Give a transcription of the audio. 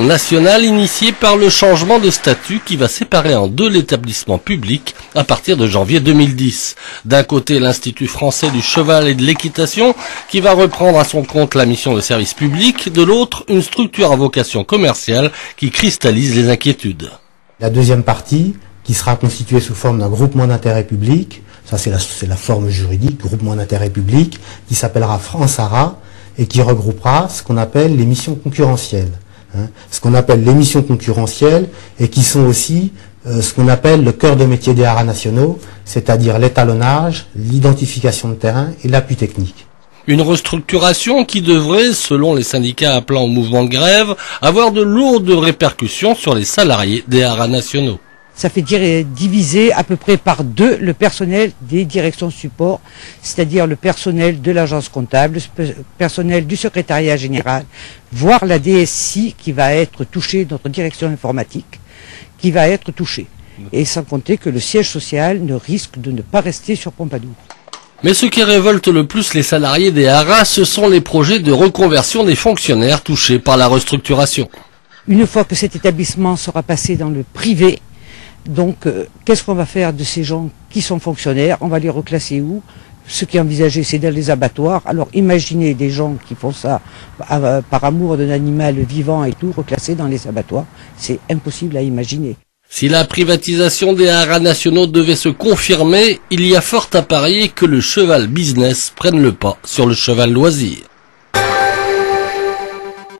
National initié par le changement de statut qui va séparer en deux l'établissement public à partir de janvier 2010. D'un côté, l'Institut français du cheval et de l'équitation qui va reprendre à son compte la mission de service public, de l'autre, une structure à vocation commerciale qui cristallise les inquiétudes. La deuxième partie, qui sera constituée sous forme d'un groupement d'intérêt public, ça c'est la forme juridique, groupement d'intérêt public, qui s'appellera France-ARA et qui regroupera ce qu'on appelle les missions concurrentielles. Ce qu'on appelle les missions concurrentielles et qui sont aussi ce qu'on appelle le cœur de métier des haras nationaux, c'est-à-dire l'étalonnage, l'identification de terrain et l'appui technique. Une restructuration qui devrait, selon les syndicats appelant au mouvement de grève, avoir de lourdes répercussions sur les salariés des haras nationaux. Ça fait diviser à peu près par deux le personnel des directions support, c'est-à-dire le personnel de l'agence comptable, le personnel du secrétariat général, voire la DSI qui va être touchée, notre direction informatique, qui va être touchée. Et sans compter que le siège social ne risque de ne pas rester sur Pompadour. Mais ce qui révolte le plus les salariés des haras, ce sont les projets de reconversion des fonctionnaires touchés par la restructuration. Une fois que cet établissement sera passé dans le privé, donc, qu'est-ce qu'on va faire de ces gens qui sont fonctionnaires? On va les reclasser où? Ce qui est envisagé, c'est dans les abattoirs. Alors, imaginez des gens qui font ça par amour d'un animal vivant et tout, reclassés dans les abattoirs. C'est impossible à imaginer. Si la privatisation des haras nationaux devait se confirmer, il y a fort à parier que le cheval business prenne le pas sur le cheval loisir.